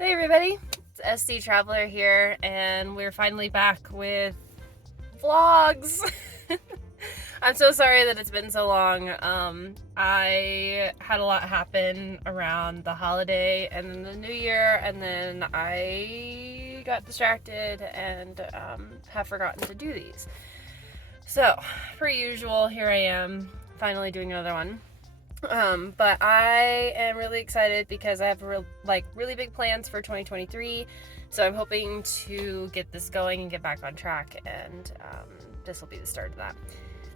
Hey everybody, it's SDTraeler here, and we're finally back with vlogs. I'm so sorry that it's been so long. I had a lot happen around the holiday and then the new year, and then I got distracted and have forgotten to do these. So, per usual, here I am, finally doing another one. But I am really excited because I have really big plans for 2023. So I'm hoping to get this going and get back on track, and this will be the start of that.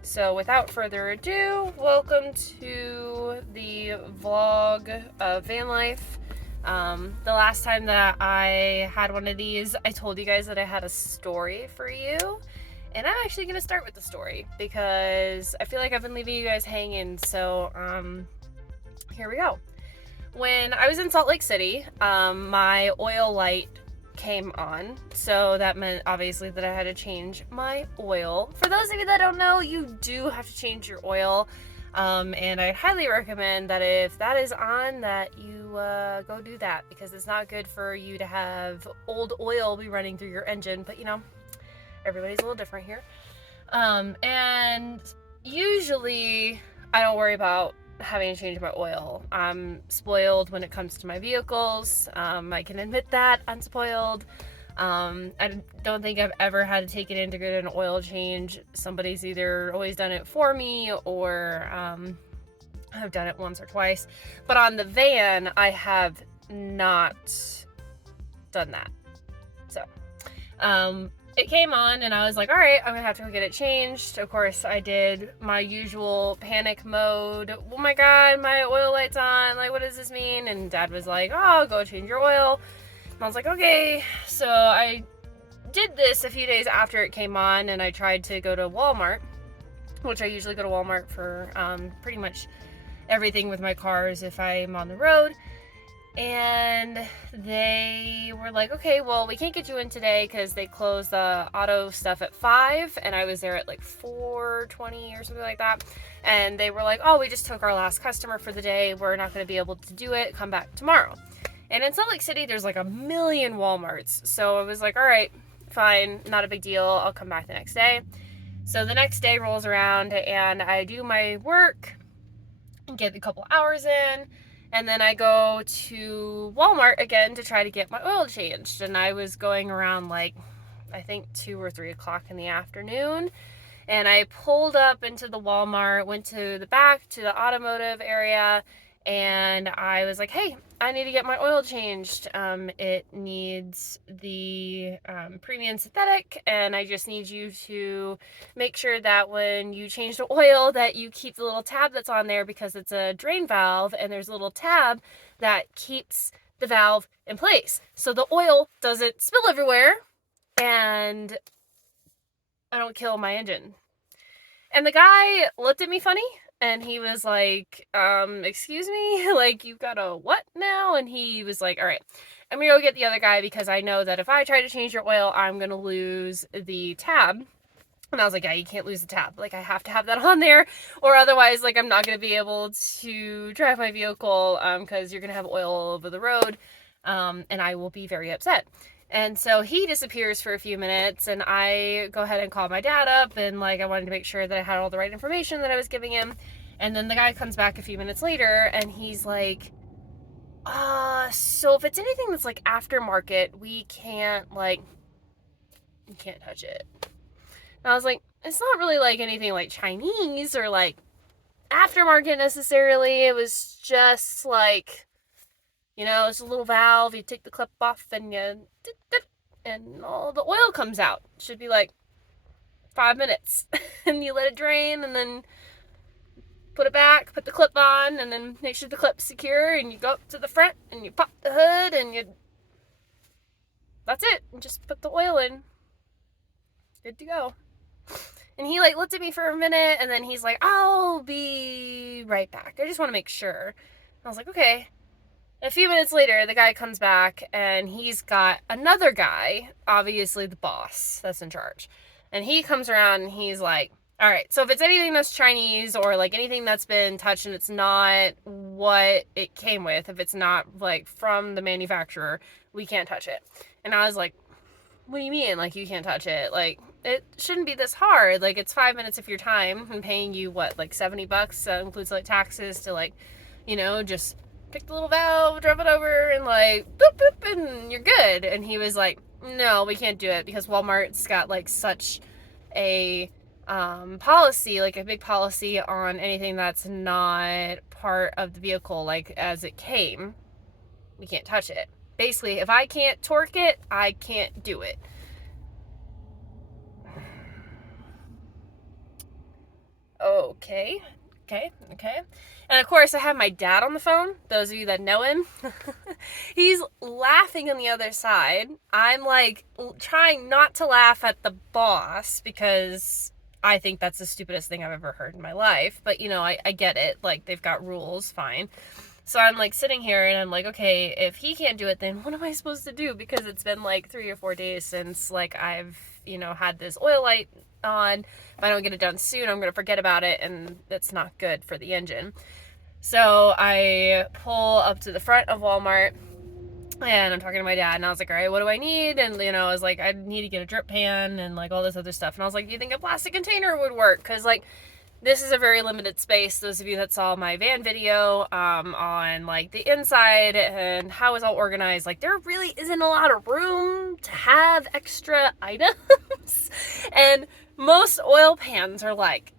So without further ado, welcome to the vlog of van life. The last time that I had one of these, I told you guys that I had a story for you. And I'm actually going to start with the story because I feel like I've been leaving you guys hanging. So, here we go. When I was in Salt Lake City, my oil light came on. So that meant obviously that I had to change my oil. For those of you that don't know, you do have to change your oil. And I highly recommend that if that is on, that you go do that, because it's not good for you to have old oil be running through your engine. But you know, everybody's a little different here. And usually I don't worry about having to change my oil. I'm spoiled when it comes to my vehicles. I can admit that, I'm spoiled. I don't think I've ever had to take it in to get an oil change. Somebody's either always done it for me, or I've done it once or twice. But on the van, I have not done that. So, it came on and I was like, all right, I'm gonna have to go get it changed. Of course, I did my usual panic mode. Oh my God, my oil light's on. Like, what does this mean? And Dad was like, oh, go change your oil. And I was like, okay. So I did this a few days after it came on, and I tried to go to Walmart, which I usually go to Walmart for pretty much everything with my cars if I'm on the road. And they were like, okay, well, we can't get you in today because they close the auto stuff at 5, and I was there at like 4:20 or something like that. And they were like, oh, we just took our last customer for the day, we're not going to be able to do it, come back tomorrow. And in Salt Lake City, there's like a million Walmarts, so I was like, all right, fine, not a big deal, I'll come back the next day. So the next day rolls around, and I do my work and get a couple hours in. And then I go to Walmart again to try to get my oil changed. And I was going around like, I think 2 or 3 o'clock in the afternoon. And I pulled up into the Walmart, went to the back to the automotive area, and I was like, hey, I need to get my oil changed. It needs the premium synthetic, and I just need you to make sure that when you change the oil that you keep the little tab that's on there, because it's a drain valve, and there's a little tab that keeps the valve in place so the oil doesn't spill everywhere and I don't kill my engine. And the guy looked at me funny, and he was like, excuse me? Like, you got a what now? And he was like, all right, I'm gonna go get the other guy because I know that if I try to change your oil, I'm gonna lose the tab. And I was like, yeah, you can't lose the tab. Like, I have to have that on there, or otherwise, like, I'm not gonna be able to drive my vehicle, because you're gonna have oil all over the road, and I will be very upset. And so he disappears for a few minutes, and I go ahead and call my dad up, and like, I wanted to make sure that I had all the right information that I was giving him. And then the guy comes back a few minutes later, and he's like, so if it's anything that's like aftermarket, we can't, like, you can't touch it. And I was like, it's not really like anything like Chinese or like aftermarket necessarily. It was just like, you know, it's a little valve. You take the clip off and and all the oil comes out. It should be like 5 minutes. And you let it drain, and then put it back, put the clip on, and then make sure the clip's secure, and you go up to the front and you pop the hood, and that's it. And just put the oil in. Good to go. And he like looked at me for a minute, and then he's like, I'll be right back, I just want to make sure. I was like, okay. A few minutes later, the guy comes back, and he's got another guy, obviously the boss that's in charge. And he comes around, and he's like, All right, so if it's anything that's Chinese or like anything that's been touched and it's not what it came with, if it's not like from the manufacturer, we can't touch it. And I was like, what do you mean? Like, you can't touch it? Like, it shouldn't be this hard. Like, it's 5 minutes of your time and paying you what, like $70? That includes like taxes to like, just pick the little valve, drop it over, and like boop boop, and you're good. And he was like, no, we can't do it because Walmart's got like such a policy, like a big policy on anything that's not part of the vehicle, like as it came. We can't touch it. Basically, if I can't torque it, I can't do it. Okay. And of course, I have my dad on the phone. Those of you that know him, he's laughing on the other side. I'm like trying not to laugh at the boss because I think that's the stupidest thing I've ever heard in my life. But I get it. Like, they've got rules, fine. So I'm like sitting here and I'm like, okay, if he can't do it, then what am I supposed to do? Because it's been like 3 or 4 days since like I've, had this oil light on. If I don't get it done soon, I'm going to forget about it, and that's not good for the engine. So I pull up to the front of Walmart and I'm talking to my dad, and I was like, all right, what do I need? And, I was like, I need to get a drip pan and like all this other stuff. And I was like, do you think a plastic container would work? Because like, this is a very limited space. Those of you that saw my van video on like the inside and how it's all organized, like there really isn't a lot of room to have extra items. And most oil pans are like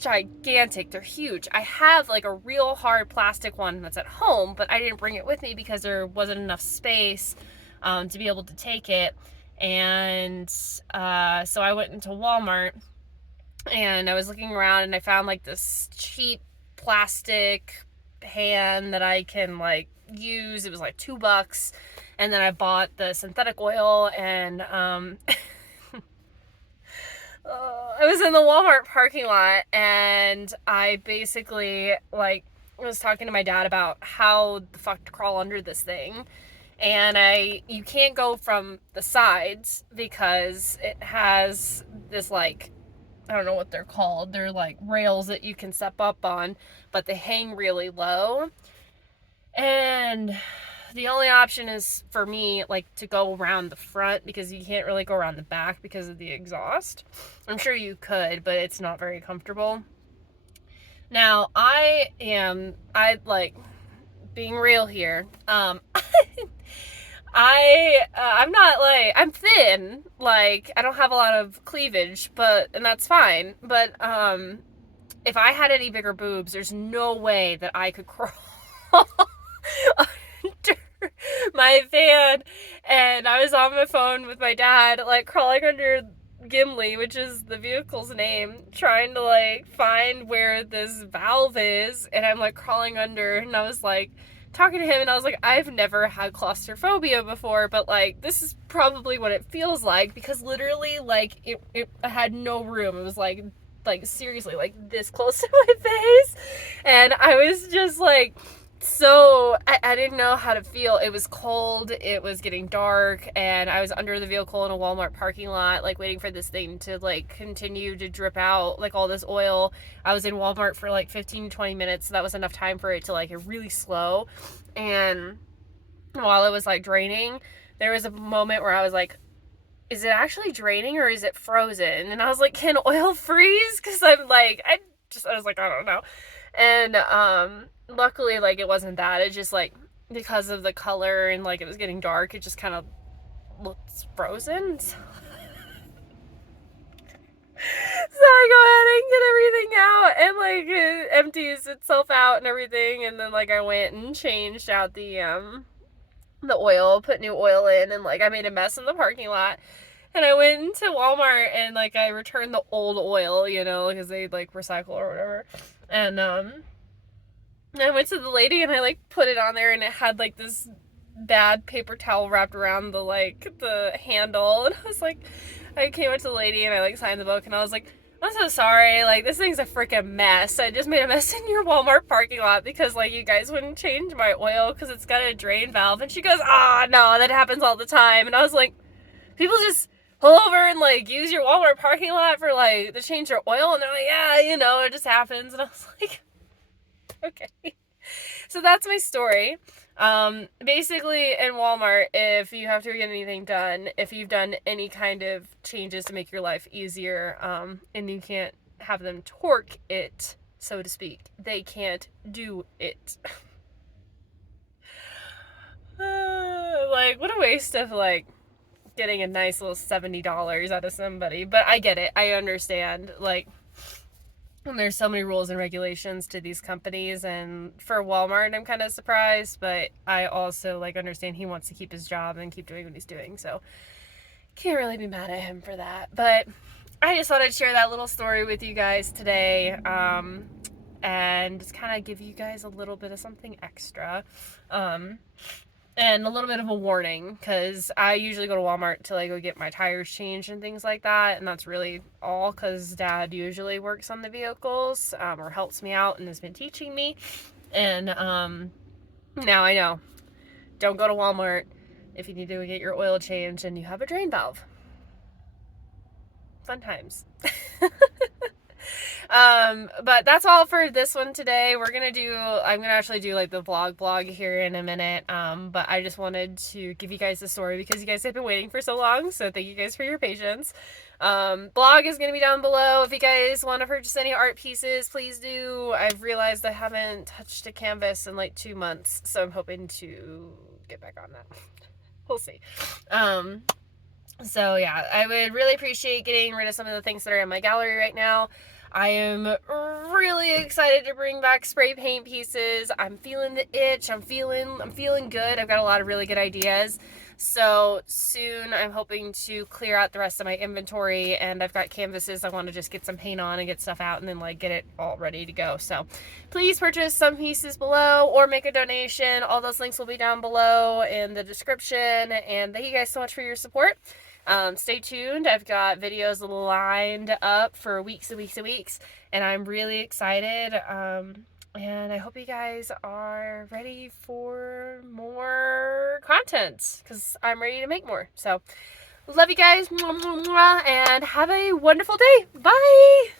gigantic. They're huge. I have like a real hard plastic one that's at home, but I didn't bring it with me because there wasn't enough space to be able to take it. And so I went into Walmart and I was looking around and I found like this cheap plastic pan that I can like use. It was like $2. And then I bought the synthetic oil, and I was in the Walmart parking lot and I basically like was talking to my dad about how the fuck to crawl under this thing. And you can't go from the sides because it has this like, I don't know what they're called. They're like rails that you can step up on, but they hang really low. And the only option is for me like to go around the front because you can't really go around the back because of the exhaust. I'm sure you could, but it's not very comfortable. Now, I like being real here. I'm not like, I'm thin, like I don't have a lot of cleavage, and that's fine. But if I had any bigger boobs, there's no way that I could crawl under my van. And I was on my phone with my dad, like crawling under Gimli, which is the vehicle's name, trying to like find where this valve is, and I'm like crawling under, and I was like talking to him, and I was like, I've never had claustrophobia before, but like this is probably what it feels like, because literally like it had no room. It was like seriously like this close to my face, and I was just like, so I didn't know how to feel. It was cold, it was getting dark, and I was under the vehicle in a Walmart parking lot, like waiting for this thing to like continue to drip out like all this oil. I was in Walmart for like 15-20 minutes, so that was enough time for it to like get really slow. And while it was like draining, there was a moment where I was like, is it actually draining or is it frozen? And I was like, can oil freeze? Because I'm like, I was like, I don't know. And luckily like it wasn't that. It just like, because of the color and like it was getting dark, it just kind of looked frozen. So I go ahead and get everything out, and like it empties itself out and everything. And then like I went and changed out the oil, put new oil in, and like I made a mess in the parking lot. And I went into Walmart and like I returned the old oil, because they like recycle or whatever. And I went to the lady and I like put it on there, and it had like this bad paper towel wrapped around the handle. And I was like, I came up to the lady and I like signed the book, and I was like, I'm so sorry, like this thing's a freaking mess. I just made a mess in your Walmart parking lot because like you guys wouldn't change my oil because it's got a drain valve. And she goes, no, that happens all the time. And I was like, people just pull over and like use your Walmart parking lot for like to change your oil, and they're like, yeah, you know, it just happens. And I was like, okay. So that's my story. Basically in Walmart, if you have to get anything done, if you've done any kind of changes to make your life easier, and you can't have them torque it, so to speak, they can't do it. Like, what a waste of like getting a nice little $70 out of somebody. But I get it. I understand. Like, and there's so many rules and regulations to these companies, and for Walmart I'm kind of surprised, but I also like understand he wants to keep his job and keep doing what he's doing, so can't really be mad at him for that. But I just thought I'd share that little story with you guys today, and just kind of give you guys a little bit of something extra, and a little bit of a warning, because I usually go to Walmart to like go get my tires changed and things like that, and that's really all because Dad usually works on the vehicles, or helps me out and has been teaching me. And now I know, don't go to Walmart if you need to get your oil changed and you have a drain valve. Fun times. But that's all for this one today. I'm gonna actually do like the vlog here in a minute. But I just wanted to give you guys the story because you guys have been waiting for so long. So thank you guys for your patience. Blog is gonna be down below. If you guys want to purchase any art pieces, please do. I've realized I haven't touched a canvas in like 2 months, so I'm hoping to get back on that. We'll see. So yeah, I would really appreciate getting rid of some of the things that are in my gallery right now. I am really excited to bring back spray paint pieces. I'm feeling the itch. I'm feeling good. I've got a lot of really good ideas. So soon I'm hoping to clear out the rest of my inventory, and I've got canvases I want to just get some paint on and get stuff out and then like get it all ready to go. So please purchase some pieces below or make a donation. All those links will be down below in the description, and thank you guys so much for your support. Stay tuned. I've got videos lined up for weeks and weeks and weeks, and I'm really excited. And I hope you guys are ready for more content, because I'm ready to make more. So love you guys, and have a wonderful day. Bye.